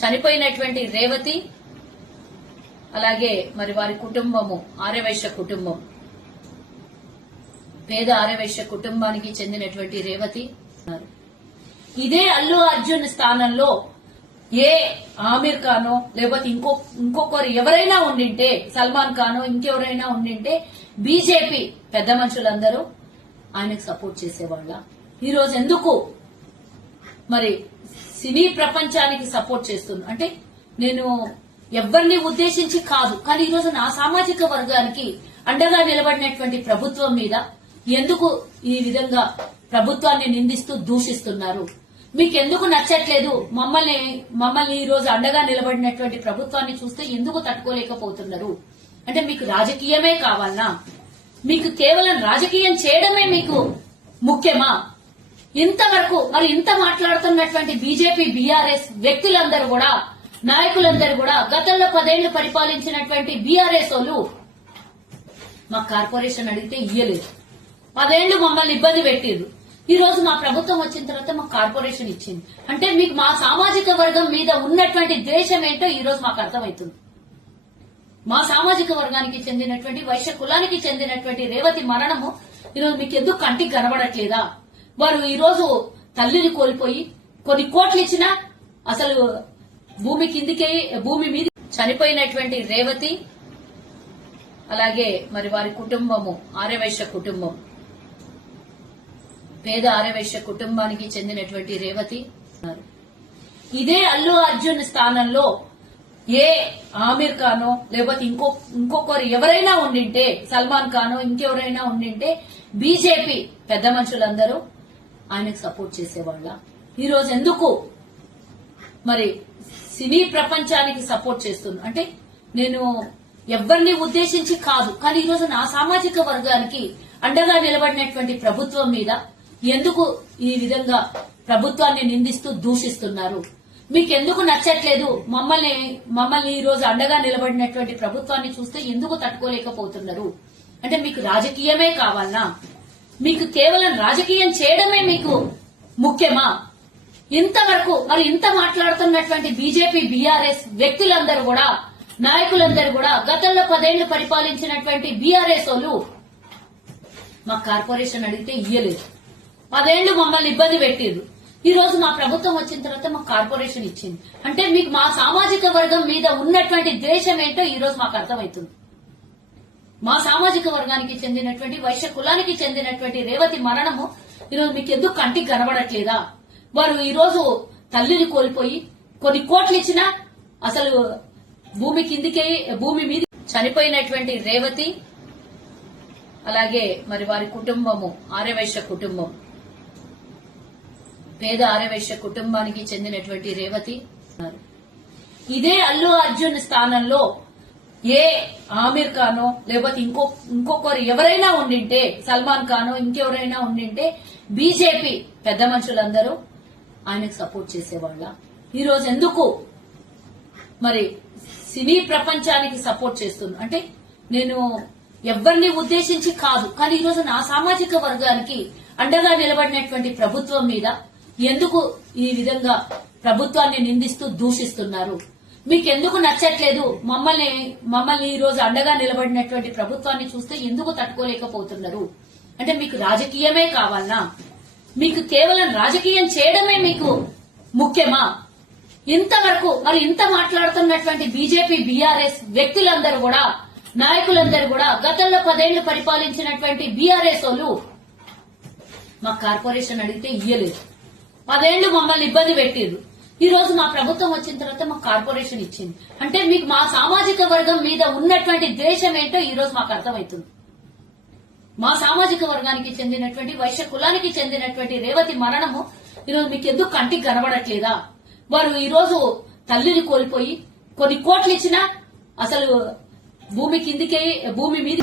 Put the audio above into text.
చనిపోయినటువంటి రేవతి అలాగే మరి వారి కుటుంబము ఆర్యవైశ్య కుటుంబం, పేద ఆర్యవైశ్య కుటుంబానికి చెందినటువంటి రేవతి. ఇదే అల్లు అర్జున్ స్థానంలో ఏ ఆమిర్ ఖానో లేకపోతే ఇంకొకరు ఎవరైనా ఉండింటే, సల్మాన్ ఖానో ఇంకెవరైనా ఉండింటే బీజేపీ పెద్ద మనుషులందరూ ఆయనకు సపోర్ట్ చేసేవాళ్ళ. ఈరోజు ఎందుకు మరి సినీ ప్రపంచానికి సపోర్ట్ చేస్తుంది అంటే, నేను ఎవరిని ఉద్దేశించి కాదు, కానీ ఈరోజు నా సామాజిక వర్గానికి అండగా నిలబడినటువంటి ప్రభుత్వం మీద ఎందుకు ఈ విధంగా ప్రభుత్వాన్ని నిందిస్తూ దూషిస్తున్నారు? మీకెందుకు నచ్చట్లేదు? మమ్మల్ని ఈ రోజు అండగా నిలబడినటువంటి ప్రభుత్వాన్ని చూస్తే ఎందుకు తట్టుకోలేకపోతున్నారు? అంటే మీకు రాజకీయమే కావాలనా? మీకు కేవలం రాజకీయం చేయడమే మీకు ముఖ్యమా? ఇంతవరకు మరి ఇంత మాట్లాడుతున్నటువంటి బీజేపీ బీఆర్ఎస్ వ్యక్తులందరూ కూడా, నాయకులందరూ కూడా గతంలో 10 ఏళ్లు పరిపాలించినటువంటి బీఆర్ఎస్ వాళ్ళు మా కార్పొరేషన్ అడిగితే ఇయ్యలేదు. 10 ఏళ్లు మమ్మల్ని ఇబ్బంది పెట్టిండ్రు. ఈ రోజు మా ప్రభుత్వం వచ్చిన తర్వాత మాకు కార్పొరేషన్ ఇచ్చింది. అంటే మీకు మా సామాజిక వర్గం మీద ఉన్నటువంటి ద్వేషం ఏంటో ఈ రోజు మాకు అర్థమవుతుంది. మా సామాజిక వర్గానికి చెందినటువంటి వైశ్య కులానికి చెందినటువంటి రేవతి మరణము ఈరోజు మీకు ఎందుకు కంటికి కనబడట్లేదా? వారు ఈ రోజు తల్లిని కోల్పోయి కొన్ని కోట్లు ఇచ్చినా అసలు భూమి మీద చనిపోయినటువంటి రేవతి అలాగే మరి వారి కుటుంబము ఆర్యవైశ్య కుటుంబం, పేద ఆర్యవైశ్య కుటుంబానికి చెందినటువంటి రేవతి. ఇదే అల్లు అర్జున్ స్థానంలో ఏ ఆమిర్ ఖానో లేకపోతే ఇంకొకరు ఎవరైనా ఉండింటే, సల్మాన్ ఖానో ఇంకెవరైనా ఉండింటే బీజేపీ పెద్ద మనుషులందరూ ఆయనకు సపోర్ట్ చేసేవాళ్ళ. ఈరోజు ఎందుకు మరి సినీ ప్రపంచానికి సపోర్ట్ చేస్తుంది అంటే, నేను ఎవరిని ఉద్దేశించి కాదు, కానీ ఈరోజు నా సామాజిక వర్గానికి అండగా నిలబడినటువంటి ప్రభుత్వం మీద ఎందుకు ఈ విధంగా ప్రభుత్వాన్ని నిందిస్తూ దూషిస్తున్నారు? మీకెందుకు నచ్చట్లేదు? మమ్మల్ని ఈ రోజు అండగా నిలబడినటువంటి ప్రభుత్వాన్ని చూస్తే ఎందుకు తట్టుకోలేకపోతున్నారు? అంటే మీకు రాజకీయమే కావాలనా? మీకు కేవలం రాజకీయం చేయడమే మీకు ముఖ్యమా? ఇంతవరకు మరి ఇంత మాట్లాడుతున్నటువంటి బీజేపీ బీఆర్ఎస్ వ్యక్తులందరూ కూడా, నాయకులందరూ కూడా గతంలో 10 ఏళ్లు పరిపాలించినటువంటి బీఆర్ఎస్ వాళ్ళు మా కార్పొరేషన్ అడిగితే ఇయ్యలేదు. 10 ఏళ్లు మమ్మల్ని ఇబ్బంది పెట్టిండ్రు. ఈ రోజు మా ప్రభుత్వం వచ్చిన తర్వాత మాకు కార్పొరేషన్ ఇచ్చింది. అంటే మీకు మా సామాజిక వర్గం మీద ఉన్నటువంటి ద్వేషం ఏంటో ఈ రోజు మాకు అర్థమవుతుంది. మా సామాజిక వర్గానికి చెందినటువంటి వైశ్య కులానికి చెందినటువంటి రేవతి మరణము ఈరోజు మీకు ఎందుకు కంటికి కనబడట్లేదా? వారు ఈ రోజు తల్లిని కోల్పోయి కొన్ని కోట్లు ఇచ్చినా అసలు భూమి మీద చనిపోయినటువంటి రేవతి అలాగే మరి వారి కుటుంబము ఆర్యవైశ్య కుటుంబం, పేద ఆర్యవైశ్య కుటుంబానికి చెందినటువంటి రేవతి. ఇదే అల్లు అర్జున్ స్థానంలో ఏ ఆమిర్ ఖానో లేకపోతే ఇంకొకరు ఎవరైనా ఉండింటే, సల్మాన్ ఖానో ఇంకెవరైనా ఉండింటే బీజేపీ పెద్ద మనుషులందరూ ఆయనకు సపోర్ట్ చేసేవాళ్ళ. ఈరోజు ఎందుకు మరి సినీ ప్రపంచానికి సపోర్ట్ చేస్తుంది అంటే, నేను ఎవరిని ఉద్దేశించి కాదు, కానీ ఈరోజు నా సామాజిక వర్గానికి అండగా నిలబడినటువంటి ప్రభుత్వం మీద ఎందుకు ఈ విధంగా ప్రభుత్వాన్ని నిందిస్తూ దూషిస్తున్నారు? మీకెందుకు నచ్చట్లేదు? మమ్మల్ని ఈ రోజు అండగా నిలబడినటువంటి ప్రభుత్వాన్ని చూస్తే ఎందుకు తట్టుకోలేకపోతున్నారు? అంటే మీకు రాజకీయమే కావాలనా? మీకు కేవలం రాజకీయం చేయడమే మీకు ముఖ్యమా? ఇంతవరకు మరి ఇంత మాట్లాడుతున్నటువంటి బీజేపీ బీఆర్ఎస్ వ్యక్తులందరూ కూడా, నాయకులందరూ కూడా గతంలో 10 ఏళ్లు పరిపాలించినటువంటి బీఆర్ఎస్ వాళ్ళు మా కార్పొరేషన్ అడిగితే ఇయ్యలేదు. 10 ఏళ్లు మమ్మల్ని ఇబ్బంది పెట్టిండ్రు. ఈ రోజు మా ప్రభుత్వం వచ్చిన తర్వాత మాకు కార్పొరేషన్ ఇచ్చింది. అంటే మీకు మా సామాజిక వర్గం మీద ఉన్నటువంటి ద్వేషం ఏంటో ఈ రోజు మాకు అర్థమవుతుంది. మా సామాజిక వర్గానికి చెందినటువంటి వైశ్య కులానికి చెందినటువంటి రేవతి మరణము ఈరోజు మీకు ఎందుకు కంటికి కనబడట్లేదా? వారు ఈ రోజు తల్లిని కోల్పోయి కొన్ని కోట్లు ఇచ్చినా అసలు భూమి మీద